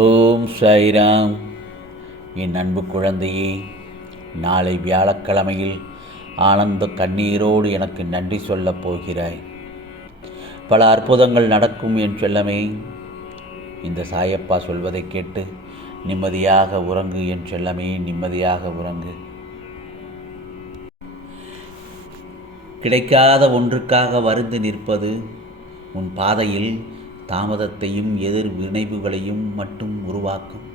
ஓம் சாய்ராம். என் அன்பு குழந்தையே நாளை வியாழக்கிழமையில் ஆனந்த கண்ணீரோடு எனக்கு நன்றி சொல்லப் போகிறாய். பல அற்புதங்கள் நடக்கும் என் செல்லமே இந்த சாயப்பா சொல்வதை கேட்டு நிம்மதியாக உறங்கு என் செல்லமே நிம்மதியாக உறங்கு. கிடைக்காத ஒன்றுக்காக வருந்து நிற்பது உன் பாதையில் தாமதத்தையும் எதிர் விளைவுகளையும் மட்டும் உருவாக்கும்.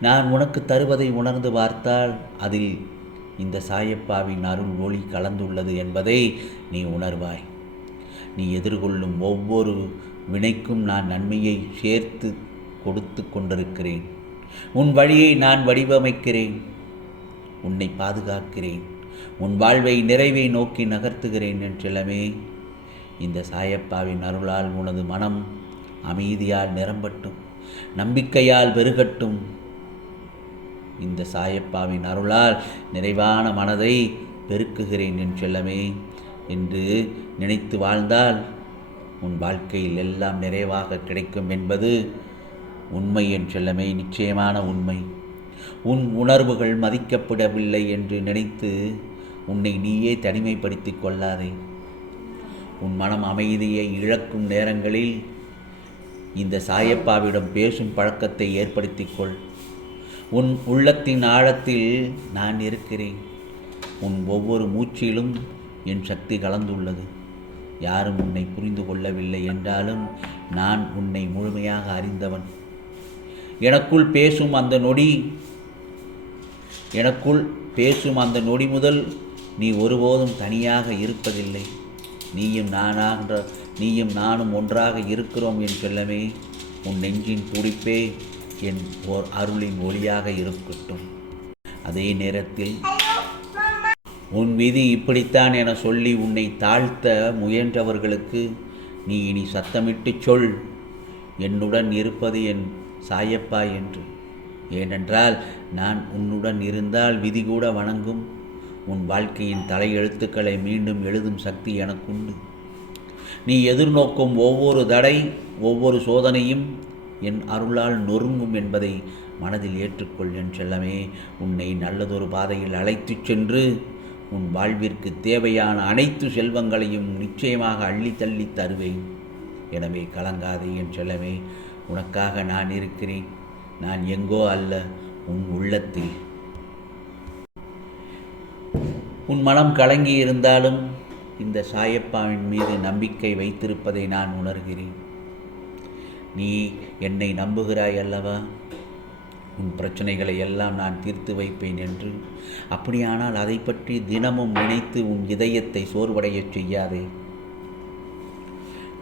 நான் உனக்கு தருவதை உணர்ந்து பார்த்தால் அதில் இந்த சாயப்பாவின் அருள் ஒளி கலந்துள்ளது என்பதை நீ உணர்வாய். நீ எதிர்கொள்ளும் ஒவ்வொரு வினைக்கும் நான் நன்மையை சேர்த்து கொடுத்து கொண்டிருக்கிறேன். உன் வழியை நான் வடிவமைக்கிறேன். உன்னை பாதுகாக்கிறேன். உன் வாழ்வை நிறைவை நோக்கி நகர்த்துகிறேன் என்றெல்லாமே இந்த சாயப்பாவின் அருளால் உனது மனம் அமைதியால் நிரம்பட்டும் நம்பிக்கையால் பெருகட்டும் இந்த சாயப்பாவின் அருளால் நிறைவான மனதை பெருக்குகிறேன் என் செல்லமே என்று நினைத்து வாழ்ந்தால் உன் வாழ்க்கையில் எல்லாம் நிறைவாக கிடைக்கும் என்பது உண்மை என் செல்லமே நிச்சயமான உண்மை. உன் உணர்வுகள் மதிக்கப்படவில்லை என்று நினைத்து உன்னை நீயே தனிமைப்படுத்திக் கொள்ளாதே. உன் மனம் அமைதியை இழக்கும் நேரங்களில் இந்த சாயப்பாவிடம் பேசும் பழக்கத்தை ஏற்படுத்திக்கொள். உன் உள்ளத்தின் ஆழத்தில் நான் இருக்கிறேன். உன் ஒவ்வொரு மூச்சிலும் என் சக்தி கலந்துள்ளது. யாரும் உன்னை புரிந்து கொள்ளவில்லை என்றாலும் நான் உன்னை முழுமையாக அறிந்தவன். எனக்குள் பேசும் அந்த நொடி எனக்குள் பேசும் அந்த நொடி முதல் நீ ஒருபோதும் தனியாக இருப்பதில்லை. நீயும் நானாக நீயும் நானும் ஒன்றாக இருக்கிறோம் என் செல்லமே உன் நெஞ்சின் துடிப்பே என் ஓர் அருளின் ஒளியாக இருக்கட்டும். அதே நேரத்தில் உன் விதி இப்படித்தான் என சொல்லி உன்னை தாழ்த்த முயன்றவர்களுக்கு நீ இனி சத்தமிட்டு சொல். என்னுடன் இருப்பது என் சாயப்பா என்று. ஏனென்றால் நான் உன்னுடன் இருந்தால் விதி கூட வணங்கும். உன் வாழ்க்கையின் தலையெழுத்துக்களை மீண்டும் எழுதும் சக்தி எனக்குண்டு. நீ எதிர்நோக்கும் ஒவ்வொரு தடை ஒவ்வொரு சோதனையும் என் அருளால் நொறுங்கும் என்பதை மனதில் ஏற்றுக்கொள் என் செல்லமே. உன்னை நல்லதொரு பாதையில் அழைத்துச் சென்று உன் வாழ்விற்கு தேவையான அனைத்து செல்வங்களையும் நிச்சயமாக அள்ளி தள்ளி தருவேன். எனவே கலங்காதே என் செல்லமே. உனக்காக நான் இருக்கிறேன். நான் எங்கோ அல்ல உன் உள்ளத்தில். உன் மனம் கலங்கி இருந்தாலும் இந்த சாயப்பாவின் மீது நம்பிக்கை வைத்திருப்பதை நான் உணர்கிறேன். நீ என்னை நம்புகிறாய் அல்லவா? உன் பிரச்சனைகளை எல்லாம் நான் தீர்த்து வைப்பேன் என்று. அப்படியானால் அதை பற்றி தினமும் நினைத்து உன் இதயத்தை சோர்வடையச் செய்யாதே.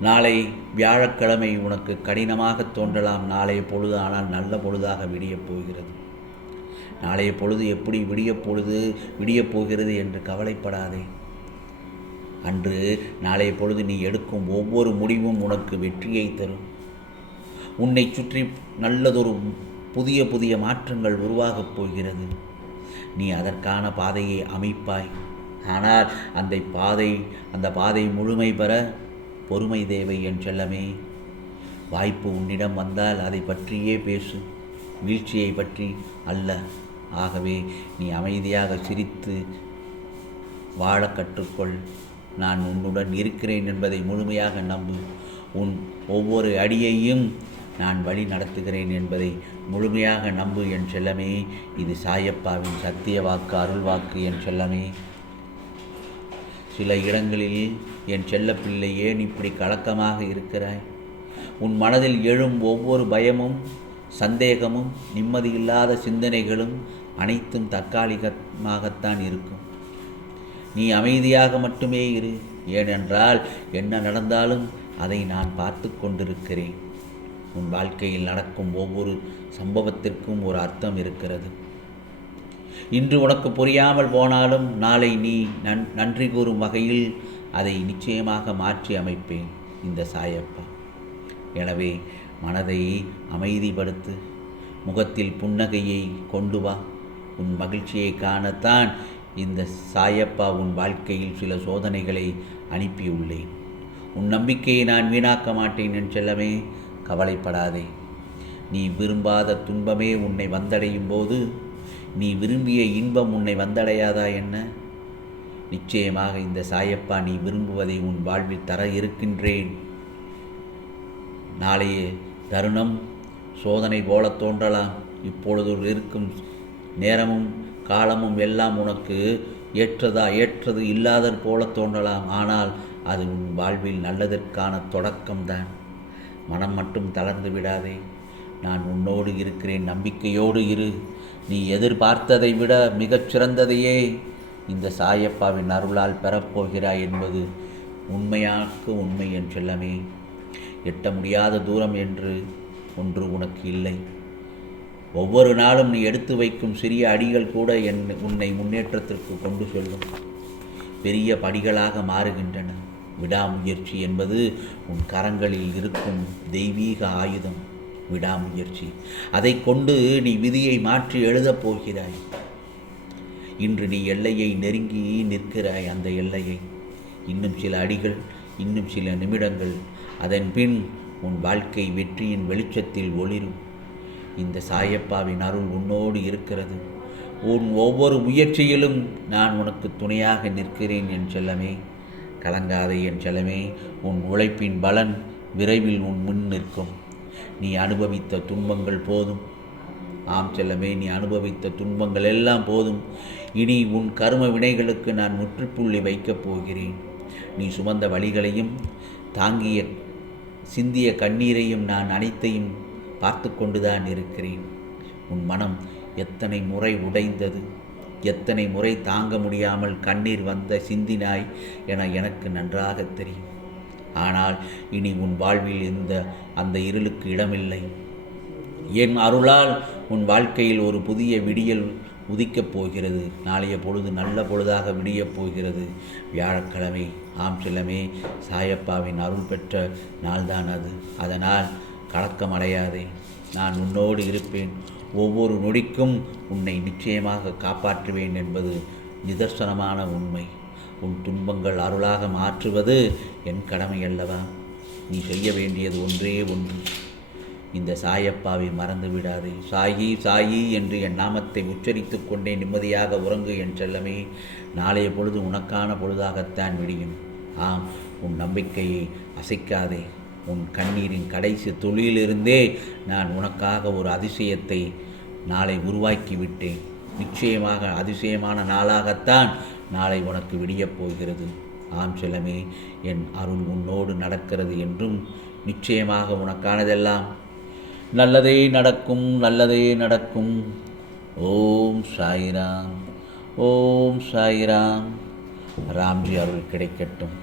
நாளை வியாழக்கிழமை உனக்கு கடினமாக தோன்றலாம். நாளைய பொழுது ஆனால் நல்ல பொழுதாக விடியப் போகிறது. நாளைய பொழுது எப்படி விடியப் பொழுது விடியப் போகிறது என்று கவலைப்படாதே. அன்று நாளைய பொழுது நீ எடுக்கும் ஒவ்வொரு முடிவும் உனக்கு வெற்றியை தரும். உன்னை சுற்றி நல்லதொரு புதிய புதிய மாற்றங்கள் உருவாகப் போகிறது. நீ அதற்கான பாதையை அமைப்பாய். ஆனால் அந்த பாதை அந்த பாதை முழுமை பெற பொறுமை தேவை என் செல்லமே. வாய்ப்பு உன்னிடம் வந்தால் அதை பற்றியே பேசு. வீழ்ச்சியை பற்றி அல்ல. ஆகவே நீ அமைதியாக சிரித்து வாழ கற்றுக்கொள். நான் உன்னுடன் இருக்கிறேன் என்பதை முழுமையாக நம்பு. உன் ஒவ்வொரு அடியையும் நான் வழி நடத்துகிறேன் என்பதை முழுமையாக நம்பு என் செல்லமே. இது சாயப்பாவின் சத்திய வாக்கு அருள் வாக்கு என் செல்லமே. சில இடங்களில் என் செல்லப்பிள்ளை ஏன் இப்படி கலக்கமாக இருக்கிறாய்? உன் மனதில் எழும் ஒவ்வொரு பயமும் சந்தேகமும் நிம்மதியில்லாத சிந்தனைகளும் அனைத்தும் தற்காலிகமாகத்தான் இருக்கும். நீ அமைதியாக மட்டுமே இரு. ஏனென்றால் என்ன நடந்தாலும் அதை நான் பார்த்து கொண்டிருக்கிறேன். உன் வாழ்க்கையில் நடக்கும் ஒவ்வொரு சம்பவத்திற்கும் ஒரு அர்த்தம் இருக்கிறது. இன்று உனக்கு புரியாமல் போனாலும் நாளை நீ நன் நன்றி கூறும் வகையில் அதை நிச்சயமாக மாற்றி அமைப்பேன் இந்த சாயப்பா. எனவே மனதை அமைதிப்படுத்து முகத்தில் புன்னகையை கொண்டு வா. உன் மகிழ்ச்சியை காணத்தான் இந்த சாயப்பா உன் வாழ்க்கையில் சில சோதனைகளை அனுப்பியுள்ளேன் உன் நம்பிக்கையை நான் வீணாக்க மாட்டேன் என் செல்லமே கவலைப்படாதே. நீ விரும்பாத துன்பமே உன்னை வந்தடையும் போது நீ விரும்பிய இன்பம் உன்னை வந்தடையாதா என்ன? நிச்சயமாக இந்த சாயப்பா நீ விரும்புவதை உன் வாழ்வில் தர இருக்கின்றேன். நாளைய தருணம் சோதனை போல தோன்றலாம். இப்பொழுது இருக்கும் நேரமும் காலமும் எல்லாம் உனக்கு ஏற்றதா? ஏற்றது இல்லாதது போல தோன்றலாம். ஆனால் அது உன் வாழ்வில் நல்லதற்கான தொடக்கம்தான். மனம் மட்டும் தளர்ந்து விடாதே. நான் உன்னோடு இருக்கிறேன். நம்பிக்கையோடு இரு. நீ எதிர்பார்த்ததை விட மிகச் சிறந்ததையே இந்த சாயப்பாவின் அருளால் பெறப்போகிறாய் என்பது உண்மையாக்கு உண்மை என் செல்லமே. எட்ட முடியாத தூரம் என்று ஒன்று உனக்கு இல்லை. ஒவ்வொரு நாளும் நீ எடுத்து வைக்கும் சிறிய அடிகள் கூட என் உன்னை முன்னேற்றத்திற்கு கொண்டு செல்லும். பெரிய படிகளாக மாறுகின்றன. விடாமுயற்சி என்பது உன் கரங்களில் இருக்கும் தெய்வீக ஆயுதம். விடாமுயற்சி. அதை கொண்டு நீ விதியை மாற்றி எழுதப் போகிறாய். இன்று நீ எல்லையை நெருங்கி நிற்கிறாய் அந்த எல்லையை. இன்னும் சில அடிகள் இன்னும் சில நிமிடங்கள். அதன் பின் உன் வாழ்க்கை வெற்றியின் வெளிச்சத்தில் ஒளிரும். இந்த சாயப்பாவின் அருள் உன்னோடு இருக்கிறது. உன் ஒவ்வொரு முயற்சியிலும் நான் உனக்கு துணையாக நிற்கிறேன் என் செல்லமே. கலங்காதே என் செல்லமே உன் உழைப்பின் பலன் விரைவில் உன் முன் நிற்கும். நீ அனுபவித்த துன்பங்கள் போதும். ஆம் செல்லமே நீ அனுபவித்த துன்பங்கள் எல்லாம் போதும். இனி உன் கரும வினைகளுக்கு நான் முற்றுப்புள்ளி வைக்கப் போகிறேன். நீ சுமந்த வழிகளையும் தாங்கிய சிந்திய கண்ணீரையும் நான் அனைத்தையும் பார்த்து கொண்டுதான் இருக்கிறேன். உன் மனம் எத்தனை முறை உடைந்தது எத்தனை முறை தாங்க முடியாமல் கண்ணீர் வந்த சிந்தினாய் என எனக்கு நன்றாக தெரியும். ஆனால் இனி உன் வாழ்வில் இந்த அந்த இருளுக்கு இடமில்லை. என் அருளால் உன் வாழ்க்கையில் ஒரு புதிய விடியல் உதிக்கப் போகிறது. நாளைய பொழுது நல்ல பொழுதாக விடியப் போகிறது. வியாழக்கிழமை ஆம் சிலமே சாயப்பாவின் அருள் பெற்ற நாள்தான் அது. அதனால் கலக்கமடையாதே. நான் உன்னோடு இருப்பேன். ஒவ்வொரு நொடிக்கும் உன்னை நிச்சயமாக காப்பாற்றுவேன் என்பது நிதர்சனமான உண்மை. உன் துன்பங்கள் அருளாக மாற்றுவது என் கடமை அல்லவா நீ செய்ய வேண்டியது ஒன்றே ஒன்று. இந்த சாயப்பாவை மறந்து விடாதே. சாயி சாயி என்று என் நாமத்தை உச்சரித்து கொண்டே நிம்மதியாக உறங்கு என் செல்லமே. நாளைய பொழுது உனக்கான பொழுதாகத்தான் விடியும். ஆம் உன் நம்பிக்கையை அசைக்காதே. உன் கண்ணீரின் கடைசி தொழிலிருந்தே நான் உனக்காக ஒரு அதிசயத்தை நாளை உருவாக்கி விட்டேன் நிச்சயமாக அதிசயமான நாளாகத்தான் நாளை உனக்கு விடியப் போகிறது. ஆம் செல்லமே என் அருள் உன்னோடு நடக்கிறது என்றும் நிச்சயமாக உனக்கானதெல்லாம் நல்லதே நடக்கும் நல்லதே நடக்கும். ஓம் சாய்ராம் ஓம் சாய்ராம். ராம்ஜி அருள் கிடைக்கட்டும்.